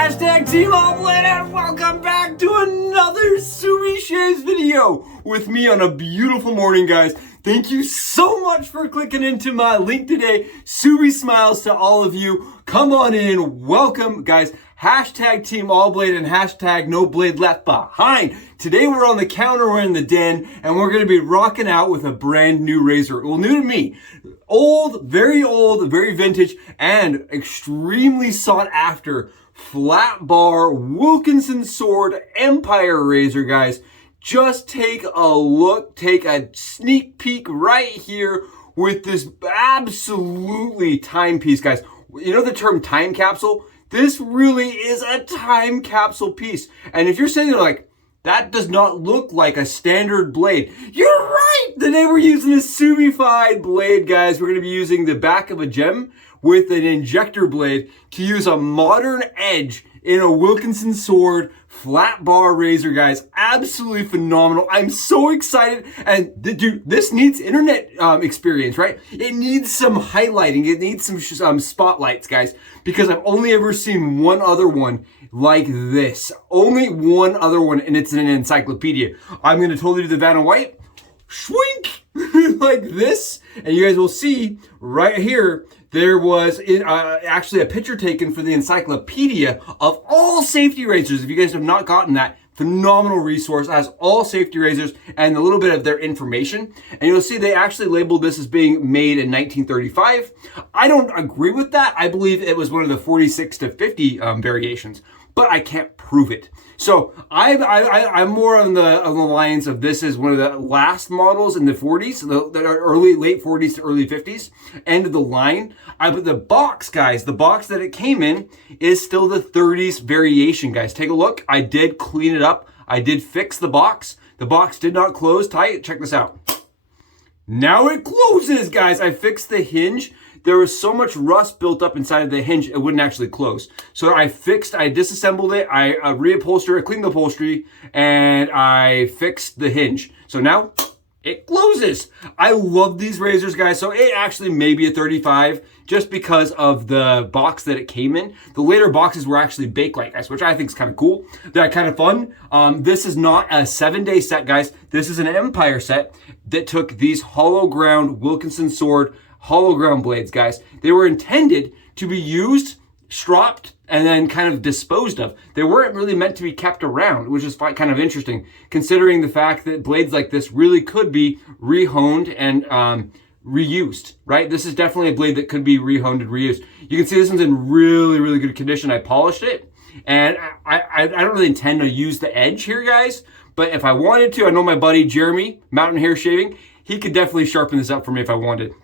Hashtag Team All-Blade and welcome back to another Subie Shaves video with me on a beautiful morning, guys. Thank you so much for clicking into my link today. Subie smiles to all of you. Come on in, welcome, guys. Hashtag Team All-Blade and hashtag No Blade Left Behind. Today we're on the counter, we're in the den, and we're going to be rocking out with a brand new razor. Well, new to me. Old, very vintage, and extremely sought after flat bar Wilkinson sword Empire razor, guys. Just take a look, take a sneak peek right here with this absolutely timepiece, guys. You know the term time capsule? This really is a time capsule piece. And if you're sitting there like, that does not look like a standard blade, you're right! Today we're using a Subie-fied blade, guys. We're gonna be using the back of a gem with an injector blade to use a modern edge in a Wilkinson sword flat bar razor, guys. Absolutely phenomenal. I'm so excited. And dude, this needs internet experience, right? It needs some highlighting. It needs some spotlights, guys, because I've only ever seen one other one like this. Only one other one, and it's in an encyclopedia. I'm going to totally do the Vanna White. Schwink! Like this. And you guys will see right here, there was actually a picture taken for the encyclopedia of all safety razors. If you guys have not gotten that, phenomenal resource. It has all safety razors and a little bit of their information. And you'll see they actually labeled this as being made in 1935. I don't agree with that. I believe it was one of the 46 to 50 variations, but I can't prove it. So I'm more on the lines of this is one of the last models in the 40s, the late 40s to early 50s, end of the line. But the box, guys, the box that it came in is still the 30s variation, guys. Take a look. I did clean it up. I did fix the box. The box did not close tight. Check this out. Now it closes, guys. I fixed the hinge. There was so much rust built up inside of the hinge, it wouldn't actually close. So I disassembled it, I reupholstered, I cleaned the upholstery, and I fixed the hinge. So now it closes. I love these razors, guys. So it actually may be a 35 just because of the box that it came in. The later boxes were actually Bakelite, guys, which I think is kind of cool. They're kind of fun. This is not a 7-day set, guys. This is an Empire set that took these hollow ground Wilkinson sword hollow ground blades, guys. They were intended to be used, stropped, and then kind of disposed of. They weren't really meant to be kept around, which is kind of interesting, considering the fact that blades like this really could be rehoned and reused, right? This is definitely a blade that could be rehoned and reused. You can see this one's in really, really good condition. I polished it, and I don't really intend to use the edge here, guys, but if I wanted to, I know my buddy Jeremy, Mountain Hare Shaving, he could definitely sharpen this up for me if I wanted.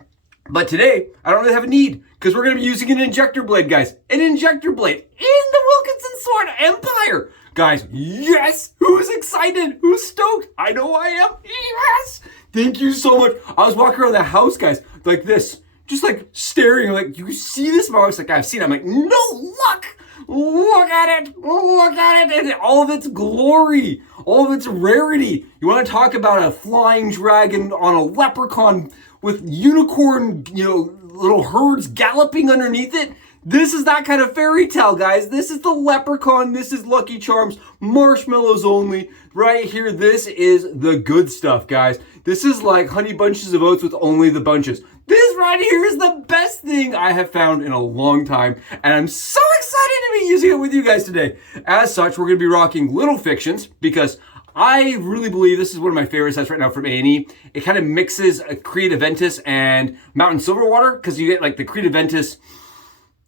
But today, I don't really have a need because we're going to be using an injector blade, guys. An injector blade in the Wilkinson sword Empire. Guys, yes! Who's excited? Who's stoked? I know I am. Yes! Thank you so much. I was walking around the house, guys, like this, just like staring, like, you see this? My wife's like, I've seen it. I'm like, no, look! Look at it! Look at it! And all of its glory, all of its rarity. You want to talk about a flying dragon on a leprechaun with unicorn, little herds galloping underneath it? This is that kind of fairy tale, guys. This is the leprechaun. This is Lucky Charms. Marshmallows only. Right here, this is the good stuff, guys. This is like Honey Bunches of Oats with only the bunches. This right here is the best thing I have found in a long time, and I'm so excited to be using it with you guys today. As such, we're going to be rocking Little Fictions because I really believe this is one of my favorite sets right now from A&E. It kind of mixes a Creed Aventus and Mountain Silverwater because you get like the Creed Aventus.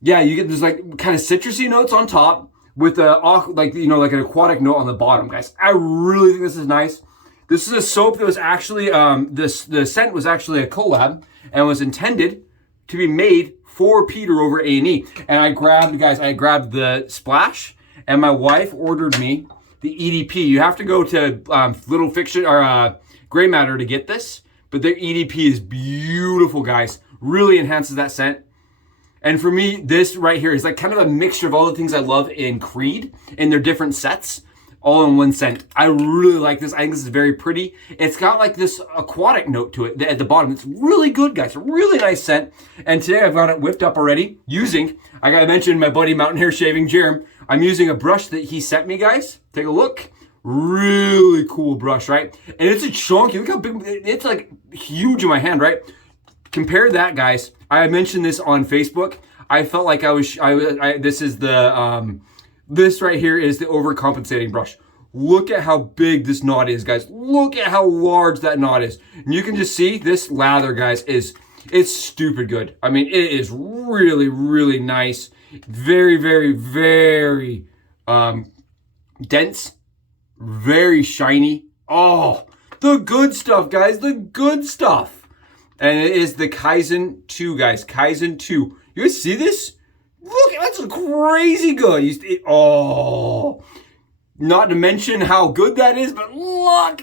Yeah, you get those like kind of citrusy notes on top with like an aquatic note on the bottom, guys. I really think this is nice. This is a soap that was actually the scent was actually a collab and was intended to be made for Peter over A&E. And I grabbed the Splash, and my wife ordered me the EDP. You have to go to Little Fiction or Gray Matter to get this, but their EDP is beautiful, guys. Really enhances that scent. And for me, this right here is like kind of a mixture of all the things I love in Creed in their different sets, all in one scent. I really like this. I think this is very pretty. It's got like this aquatic note to it at the bottom. It's really good, guys. Really nice scent. And today I've got it whipped up already using, I mentioned my buddy Mountain Hare Shaving, Jerem. I'm using a brush that he sent me, guys. Take a look. Really cool brush, right? And it's a chunky, look how big, it's like huge in my hand, right? Compare that, guys. I mentioned this on Facebook. I felt like this is the, this right here is the overcompensating brush. Look at how big this knot is, guys. Look at how large that knot is. And you can just see this lather, guys, it's stupid good. I mean, it is really, really nice. Very, very, very dense. Very shiny. Oh, the good stuff, guys. The good stuff. And it is the Kaizen 2, guys. Kaizen 2. You guys see this? Look, that's crazy good. Oh, not to mention how good that is, but look.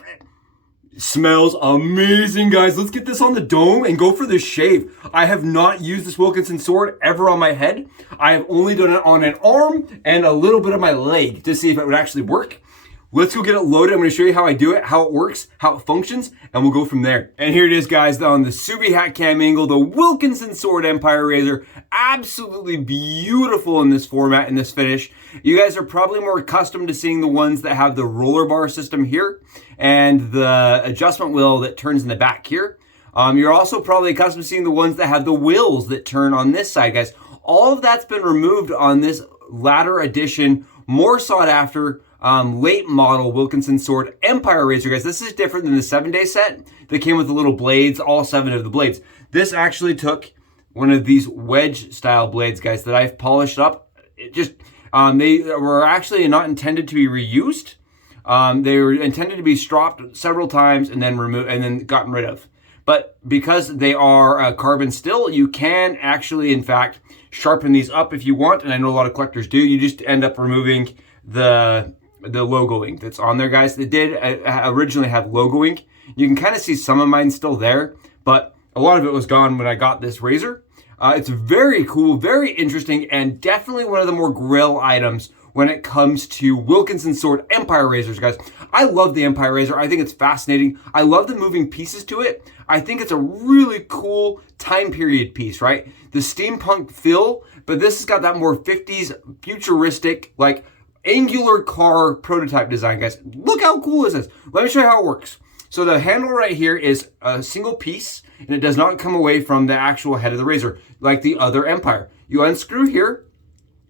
It smells amazing, guys. Let's get this on the dome and go for the shave. I have not used this Wilkinson sword ever on my head. I have only done it on an arm and a little bit of my leg to see if it would actually work. Let's go get it loaded. I'm going to show you how I do it, how it works, how it functions, and we'll go from there. And here it is, guys, on the Subie hat cam angle, the Wilkinson Sword Empire Razor. Absolutely beautiful in this format, in this finish. You guys are probably more accustomed to seeing the ones that have the roller bar system here and the adjustment wheel that turns in the back here. You're also probably accustomed to seeing the ones that have the wheels that turn on this side, guys. All of that's been removed on this Lather edition, more sought after, late model Wilkinson Sword Empire Razor, guys. This is different than the 7-day set that came with the little blades, all 7 of the blades. This actually took one of these wedge style blades, guys, that I've polished up. It just, they were actually not intended to be reused. They were intended to be stropped several times and then removed and then gotten rid of. But because they are carbon steel, you can actually, in fact, sharpen these up if you want. And I know a lot of collectors do. You just end up removing the logo ink that's on there, guys. It did originally have logo ink. You can kind of see some of mine still there, but a lot of it was gone when I got this razor. It's very cool, very interesting, and definitely one of the more grill items when it comes to Wilkinson Sword Empire razors, guys. I love the Empire razor. I think it's fascinating. I love the moving pieces to it. I think it's a really cool time period piece, right? The steampunk feel, but this has got that more 50s futuristic, like angular car prototype design, guys. Look how cool this is. Let me show you how it works. So the handle right here is a single piece, and it does not come away from the actual head of the razor like the other Empire. You unscrew here,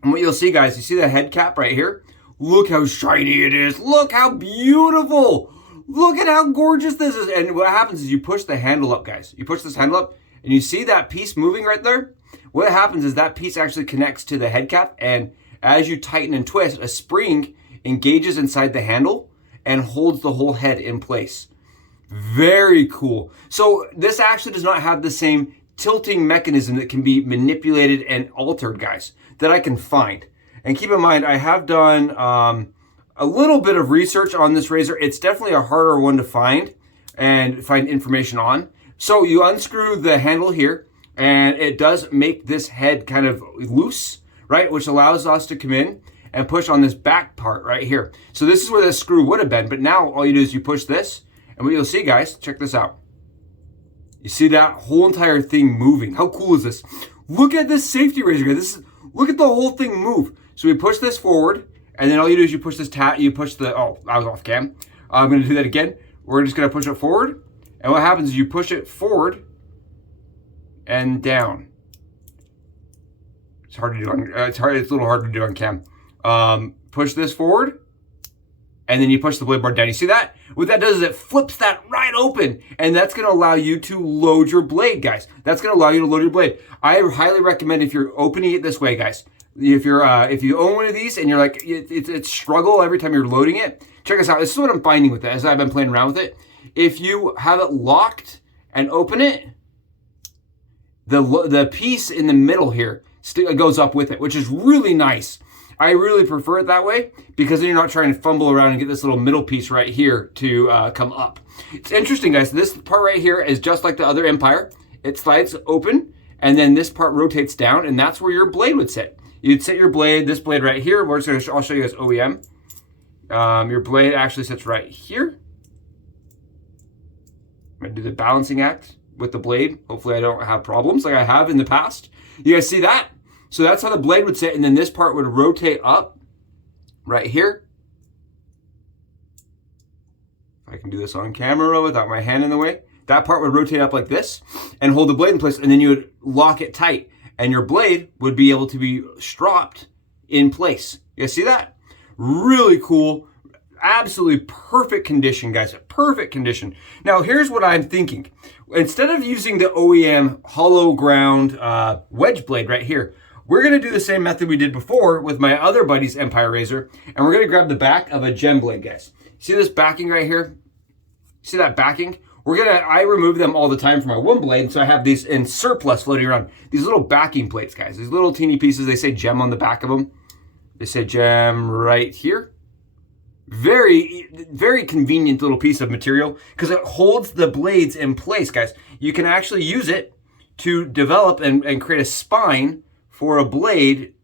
and what you'll see, guys, you see the head cap right here? Look how shiny it is. Look how beautiful. Look at how gorgeous this is. And what happens is you push the handle up, guys. You push this handle up, and you see that piece moving right there? What happens is that piece actually connects to the head cap, and as you tighten and twist, a spring engages inside the handle and holds the whole head in place. Very cool. So this actually does not have the same tilting mechanism that can be manipulated and altered, guys, that I can find. And keep in mind, I have done a little bit of research on this razor. It's definitely a harder one to find and find information on. So you unscrew the handle here, and it does make this head kind of loose, right? Which allows us to come in and push on this back part right here. So this is where the screw would have been, but now all you do is you push this, and what you'll see, guys, check this out. You see that whole entire thing moving. How cool is this? Look at this safety razor, guys. Look at the whole thing move. So we push this forward, and then all you do is you push this you push the, oh, I was off cam. I'm gonna do that again. We're just gonna push it forward, and what happens is you push it forward and down. It's hard to do on, it's a little hard to do on cam. Push this forward, and then you push the blade bar down. You see that? What that does is it flips that right open, and that's gonna allow you to load your blade, guys. That's gonna allow you to load your blade. I highly recommend if you're opening it this way, guys. If you own one of these and you're like, it's struggle every time you're loading it, check this out. This is what I'm finding with it as I've been playing around with it. If you have it locked and open it, the piece in the middle here goes up with it, which is really nice. I really prefer it that way because then you're not trying to fumble around and get this little middle piece right here to come up. It's interesting, guys. This part right here is just like the other Empire. It slides open, and then this part rotates down, and that's where your blade would sit. You'd sit your blade, this blade right here. I'll show you guys OEM. Your blade actually sits right here. I'm gonna do the balancing act with the blade. Hopefully I don't have problems like I have in the past. You guys see that? So that's how the blade would sit, and then this part would rotate up right here. If I can do this on camera without my hand in the way, that part would rotate up like this and hold the blade in place, and then you would lock it tight, and your blade would be able to be stropped in place. You guys see that? Really cool. Absolutely perfect condition, guys. Perfect condition. Now, here's what I'm thinking. Instead of using the OEM hollow ground wedge blade right here, we're going to do the same method we did before with my other buddy's Empire razor, and we're going to grab the back of a gem blade, guys. See this backing right here? See that backing? I remove them all the time from my one blade, so I have these in surplus floating around. These little backing plates, guys. These little teeny pieces, they say gem on the back of them. They say gem right here. Very, very convenient little piece of material because it holds the blades in place, guys. You can actually use it to develop and create a spine for a blade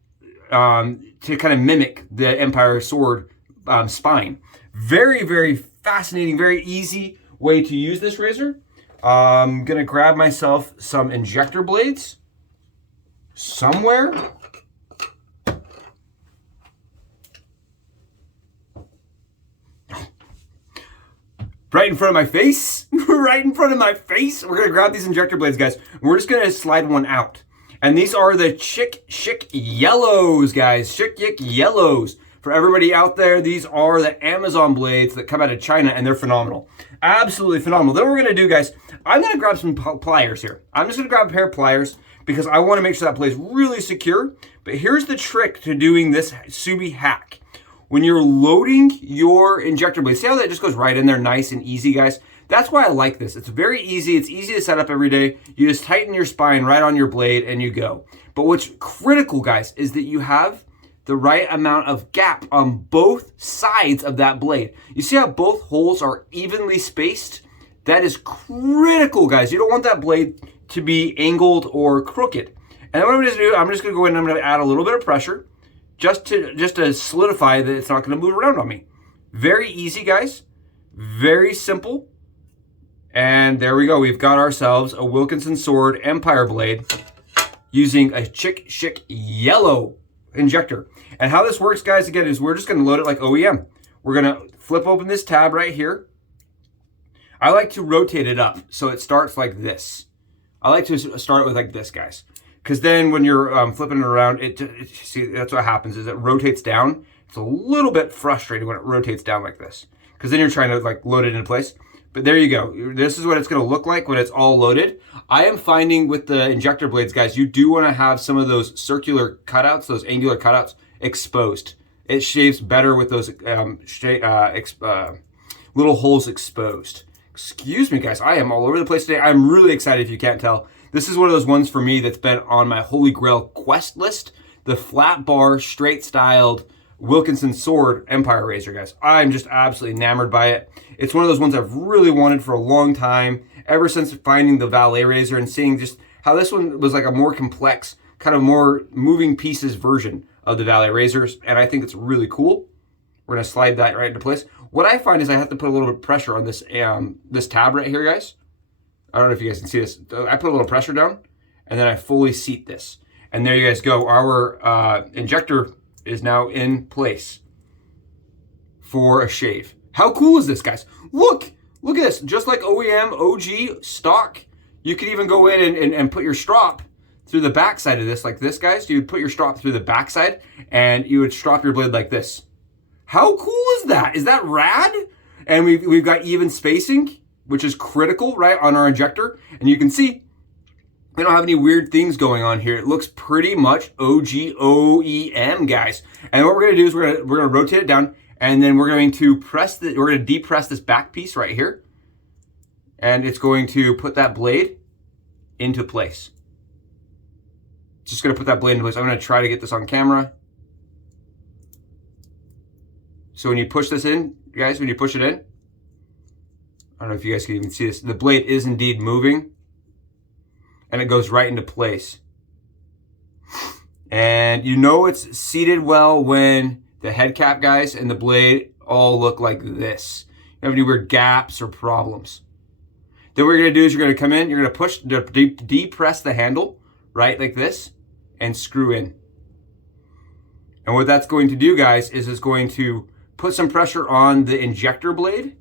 to kind of mimic the Empire sword spine. Very, very fascinating, very easy way to use this razor. I'm gonna grab myself some injector blades somewhere. Right in front of my face, right in front of my face. We're gonna grab these injector blades, guys. And we're just gonna slide one out. And these are the Schick yellows, guys. Schick yellows. For everybody out there, these are the Amazon blades that come out of China, and they're phenomenal. Absolutely phenomenal. Then what we're gonna do, guys, I'm gonna grab some pliers here. I'm just gonna grab a pair of pliers because I wanna make sure that blade is really secure. But here's the trick to doing this Subie hack. When you're loading your injector blade, see how that just goes right in there nice and easy, guys? That's why I like this. It's very easy. It's easy to set up every day. You just tighten your spine right on your blade and you go. But what's critical, guys, is that you have the right amount of gap on both sides of that blade. You see how both holes are evenly spaced? That is critical, guys. You don't want that blade to be angled or crooked. And then what I'm gonna do, I'm just gonna go in and I'm gonna add a little bit of pressure just to solidify that it's not gonna move around on me. Very easy, guys. Very simple. And there we go. We've got ourselves a Wilkinson sword Empire blade using a Schick yellow injector. And how this works, guys, again, is we're just gonna load it like OEM. We're gonna flip open this tab right here. I like to rotate it up so it starts like this. I like to start with like this, guys. Because then when you're flipping it around, see, that's what happens is it rotates down. It's a little bit frustrating when it rotates down like this. Because then you're trying to like load it into place. But there you go. This is what it's gonna look like when it's all loaded. I am finding with the injector blades, guys, you do wanna have some of those circular cutouts, those angular cutouts exposed. It shaves better with those little holes exposed. Excuse me, guys, I am all over the place today. I'm really excited if you can't tell. This is one of those ones for me that's been on my Holy Grail quest list. The flat bar, straight styled Wilkinson sword Empire razor, guys. I'm just absolutely enamored by it. It's one of those ones I've really wanted for a long time, ever since finding the Valet razor and seeing just how this one was like a more complex, kind of more moving pieces version of the Valet razors. And I think it's really cool. We're gonna slide that right into place. What I find is I have to put a little bit of pressure on this, this tab right here, guys. I don't know if you guys can see this. I put a little pressure down and then I fully seat this. And there you guys go. Our injector is now in place for a shave. How cool is this, guys? Look at this. Just like OEM, OG, stock. You could even go in and put your strop through the backside of this like this, guys. You would put your strop through the backside and you would strop your blade like this. How cool is that? Is that rad? And we've got even spacing, which is critical, right, on our injector. And you can see we don't have any weird things going on here. It looks pretty much OG OEM, guys. And what we're gonna do is we're gonna rotate it down, and then we're going to we're gonna depress this back piece right here, and it's going to put that blade into place. Just gonna put that blade into place. I'm gonna try to get this on camera. So when you push this in, guys, when you push it in, I don't know if you guys can even see this. The blade is indeed moving and it goes right into place. And you know it's seated well when the head cap, guys, and the blade all look like this. You don't have any weird gaps or problems. Then what you're gonna do is you're gonna come in, you're gonna push, depress the handle, right, like this, and screw in. And what that's going to do, guys, is it's going to put some pressure on the injector blade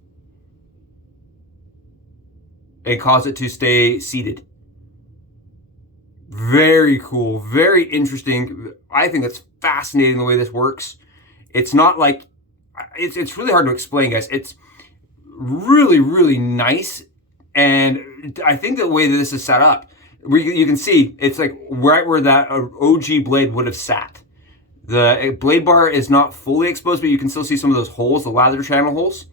and cause it to stay seated. Very cool, very interesting. I think that's fascinating the way this works. It's not like, it's really hard to explain, guys. It's really, really nice. And I think the way that this is set up, you can see it's like right where that OG blade would have sat. The blade bar is not fully exposed, but you can still see some of those holes, the lather channel holes.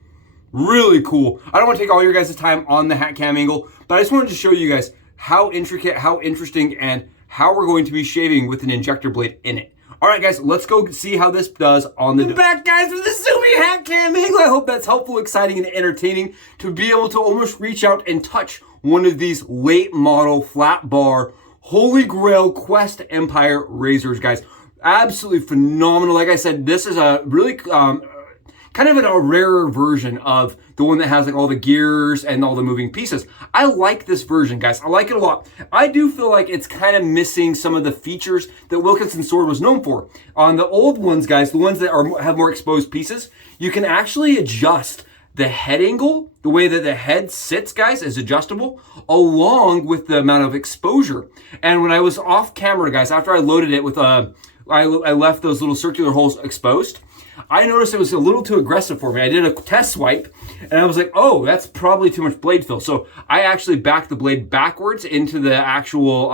Really cool. I don't want to take all your guys' time on the hat cam angle, but I just wanted to show you guys how intricate, how interesting, and how we're going to be shaving with an injector blade in it. All right, guys, let's go see how this does on the... Back, guys, with the Subie hat cam angle. I hope that's helpful, exciting, and entertaining to be able to almost reach out and touch one of these late model flat bar Holy Grail Quest Empire razors, guys. Absolutely phenomenal. Like I said, this is a really kind of a rarer version of the one that has like all the gears and all the moving pieces. I like this version, guys. I like it a lot. I do feel like it's kind of missing some of the features that Wilkinson sword was known for. On the old ones, guys, the ones that have more exposed pieces, you can actually adjust the head angle. The way that the head sits, guys, is adjustable along with the amount of exposure. And when I was off camera, guys, after I loaded it with I left those little circular holes exposed, I noticed it was a little too aggressive for me. I did a test swipe and I was like, oh, that's probably too much blade fill. So I actually backed the blade backwards into the actual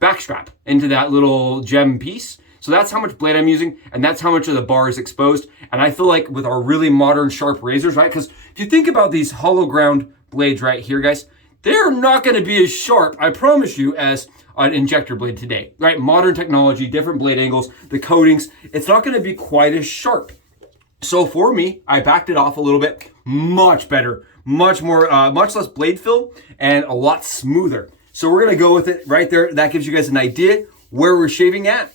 backstrap, into that little gem piece. So that's how much blade I'm using, and that's how much of the bar is exposed. And I feel like with our really modern sharp razors, right? Because if you think about these hollow ground blades right here, guys, they're not going to be as sharp, I promise you, as an injector blade today, right? Modern technology, different blade angles, the coatings, it's not going to be quite as sharp. So for me, I backed it off a little bit, much better, much more, much less blade fill, and a lot smoother. So we're going to go with it right there. That gives you guys an idea where we're shaving at,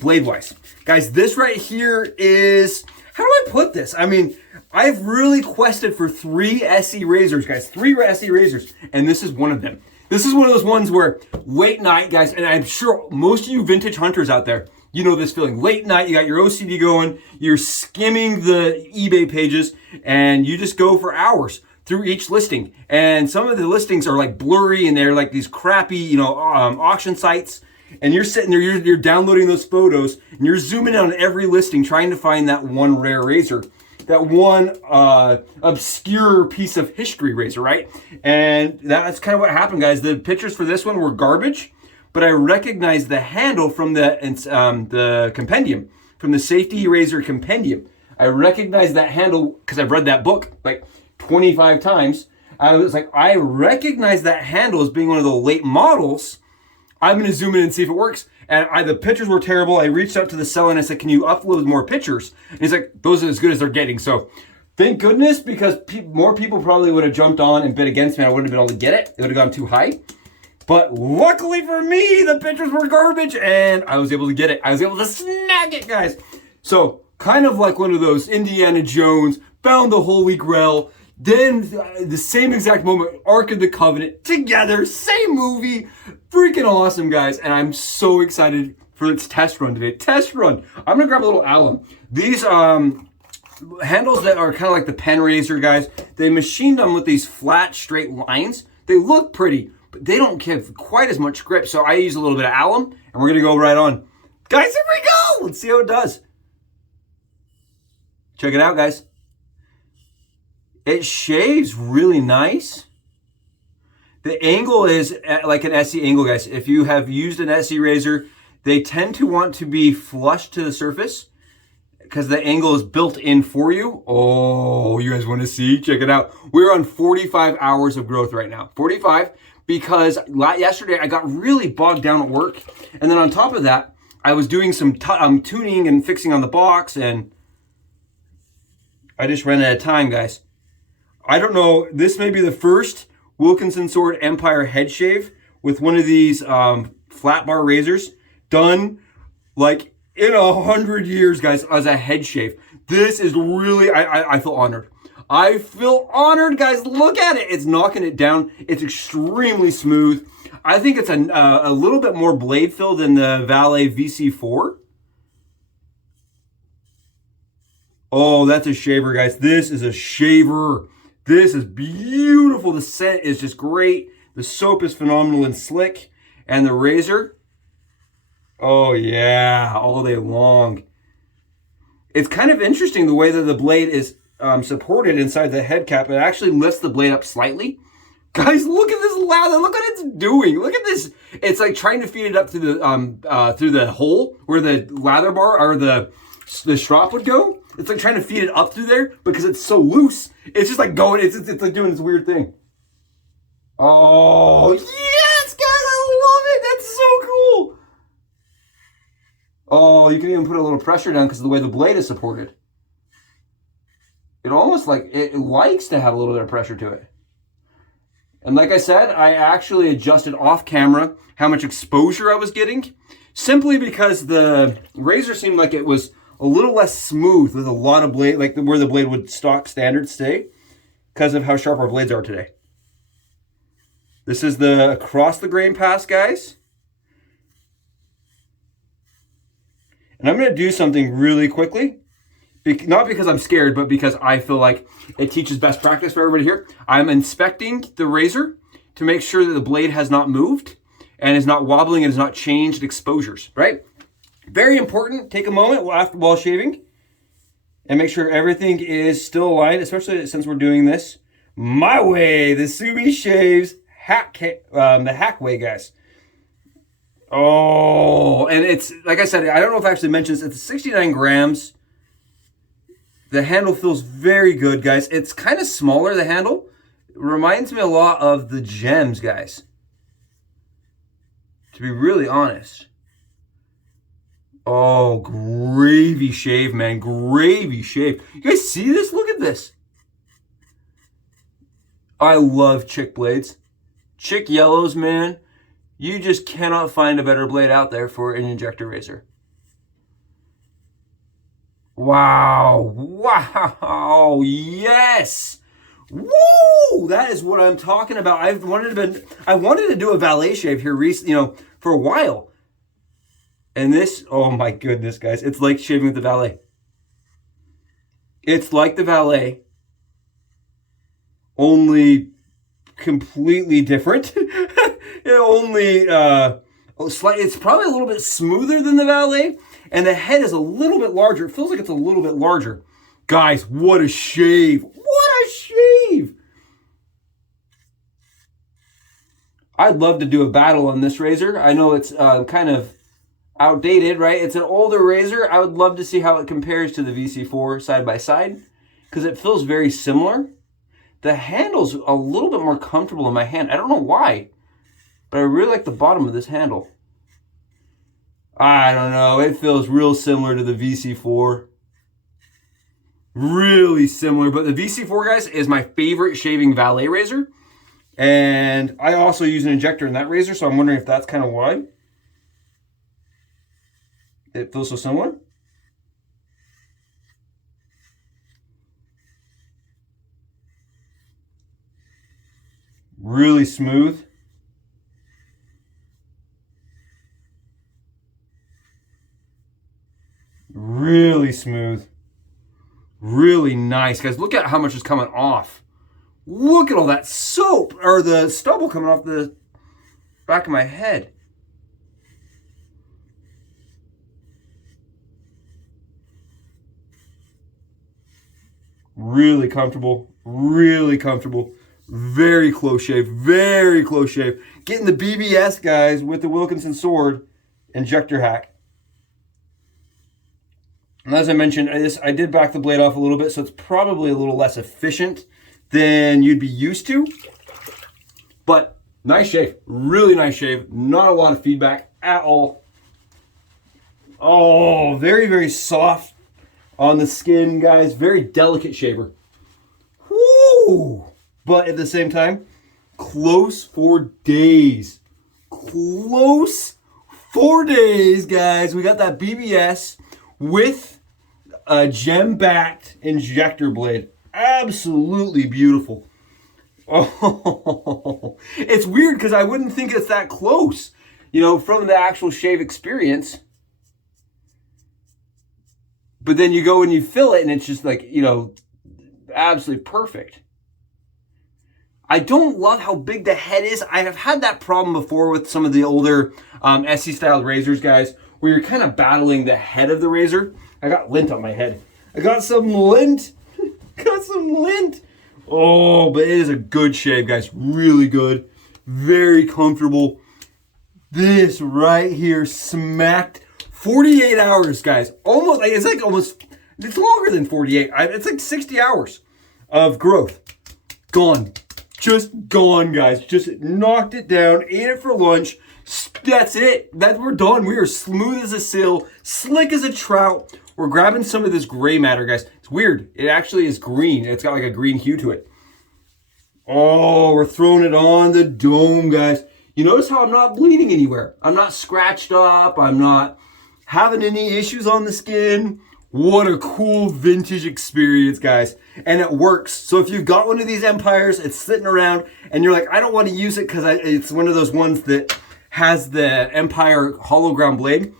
blade-wise. Guys, this right here is, how do I put this? I mean, I've really quested for 3 SE razors, guys, 3 SE razors, and this is one of them. This is one of those ones where late night, guys, and I'm sure most of you vintage hunters out there, you know this feeling. Late night, you got your OCD going, you're skimming the eBay pages, and you just go for hours through each listing. And some of the listings are like blurry, and they're like these crappy, you know, auction sites. And you're sitting there, you're downloading those photos, and you're zooming in on every listing, trying to find that one rare razor, that one obscure piece of history razor, right? And that's kind of what happened, guys. The pictures for this one were garbage, but I recognized the handle from the compendium, from the Safety Razor Compendium. I recognized that handle because I've read that book like 25 times. I was like, I recognize that handle as being one of the late models. I'm going to zoom in and see if it works. And the pictures were terrible. I reached out to the seller and I said, can you upload more pictures? And he's like, those are as good as they're getting. So thank goodness, because more people probably would have jumped on and bid against me. I wouldn't have been able to get it. It would have gone too high. But luckily for me, the pictures were garbage and I was able to get it. I was able to snag it, guys. So kind of like one of those Indiana Jones, found the Holy Grail. Then the same exact moment, Ark of the Covenant, together, same movie, freaking awesome, guys. And I'm so excited for its test run today. Test run. I'm gonna grab a little alum. These handles that are kind of like the pen razor, guys, they machined them with these flat, straight lines. They look pretty, but they don't give quite as much grip. So I use a little bit of alum, and we're gonna go right on. Guys, here we go. Let's see how it does. Check it out, guys. It shaves really nice. The angle is like an SE angle, guys. If you have used an SE razor, they tend to want to be flush to the surface because the angle is built in for you. Oh, you guys want to see? Check it out. We're on 45 hours of growth right now. 45, because yesterday I got really bogged down at work. And then on top of that, I was doing some tuning and fixing on the box, and I just ran out of time, guys. I don't know, this may be the first Wilkinson Sword Empire head shave with one of these flat bar razors done like in 100 years, guys, as a head shave. This is really, I feel honored. I feel honored, guys. Look at it. It's knocking it down. It's extremely smooth. I think it's a little bit more blade fill than the Valet VC4. Oh, that's a shaver, guys. This is a shaver. This is beautiful. The scent is just great. The soap is phenomenal and slick. And the razor, oh yeah, all day long. It's kind of interesting the way that the blade is supported inside the head cap. It actually lifts the blade up slightly. Guys, look at this lather. Look what it's doing. Look at this. It's like trying to feed it up through the hole where the lather bar or the strap would go. It's like trying to feed it up through there because it's so loose. It's just like going, it's like doing this weird thing. Oh, yes, guys, I love it. That's so cool. Oh, you can even put a little pressure down because of the way the blade is supported. It almost like, it likes to have a little bit of pressure to it. And like I said, I actually adjusted off camera how much exposure I was getting, simply because the razor seemed like it was a little less smooth with a lot of blade, like where the blade would stock standard stay, because of how sharp our blades are today. This is the across the grain pass, guys. And I'm going to do something really quickly. Not because I'm scared, but because I feel like it teaches best practice for everybody here. I'm inspecting the razor to make sure that the blade has not moved and is not wobbling and has not changed exposures, right? Very important. Take a moment while shaving and make sure everything is still aligned, especially since we're doing this my way, the Subie Shaves the hack way, guys. Oh, and it's, like I said, I don't know if I actually mentioned this, it's 69 grams. The handle feels very good, guys. It's kind of smaller, the handle. It reminds me a lot of the Gems, guys. To be really honest. Oh, gravy shave, man. Gravy shave. You guys see this? Look at this. I love Schick blades. Schick yellows, man. You just cannot find a better blade out there for an injector razor. Wow. Wow. Yes. Woo! That is what I'm talking about. I wanted to do a valet shave here recently, for a while. And this, oh my goodness, guys. It's like shaving with the valet. It's like the valet, only completely different. It's probably a little bit smoother than the valet, and the head is a little bit larger. It feels like it's a little bit larger. Guys, what a shave. What a shave. I'd love to do a battle on this razor. I know it's kind of outdated, right? It's an older razor. I would love to see how it compares to the VC4 side by side, because it feels very similar. The handle's a little bit more comfortable in my hand. I don't know why, but I really like the bottom of this handle. I don't know. It feels real similar to the VC4. Really similar. But the VC4, guys, is my favorite shaving valet razor. And I also use an injector in that razor, so I'm wondering if that's kind of why it feels so similar. Really smooth. Really smooth. Really nice. Guys, look at how much is coming off. Look at all that soap, or the stubble coming off the back of my head. Really comfortable. Really comfortable. Very close shave. Very close shave. Getting the BBS, guys, with the Wilkinson sword injector hack. And as I mentioned, I did back the blade off a little bit, so it's probably a little less efficient than you'd be used to. But nice shave. Really nice shave. Not a lot of feedback at all. Oh, very, very soft on the skin, guys. Very delicate shaver. Woo! But at the same time, close for days. Close for days, guys. We got that BBS with a gem-backed injector blade. Absolutely beautiful. Oh, it's weird because I wouldn't think it's that close, from the actual shave experience. but then you go and you fill it and it's just like, you know, absolutely perfect. I don't love how big the head is. I have had that problem before with some of the older SE styled razors, guys, where you're kind of battling the head of the razor. I got lint on my head. I got some lint. Got some lint. Oh, but it is a good shave, guys. Really good. Very comfortable. This right here smacked 48 hours, guys. Almost, it's like almost, it's longer than 48. It's like 60 hours of growth. Gone. Just gone, guys. Just knocked it down, ate it for lunch. That's it. We're done. We are smooth as a sill, slick as a trout. We're grabbing some of this gray matter, guys. It's weird. It actually is green. It's got like a green hue to it. Oh, we're throwing it on the dome, guys. You notice how I'm not bleeding anywhere. I'm not scratched up. I'm not having any issues on the skin. What a cool vintage experience, guys. And it works. So if you've got one of these Empires, it's sitting around, and you're like, I don't want to use it because it's one of those ones that has the Empire hollow ground blade.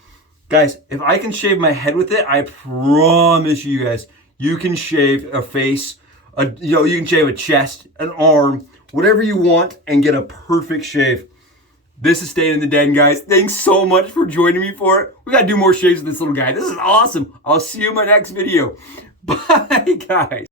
Guys, if I can shave my head with it, I promise you guys, you can shave a face, you can shave a chest, an arm, whatever you want, and get a perfect shave. This is staying in the den, guys. Thanks so much for joining me for it. We got to do more shaves with this little guy. This is awesome. I'll see you in my next video. Bye, guys.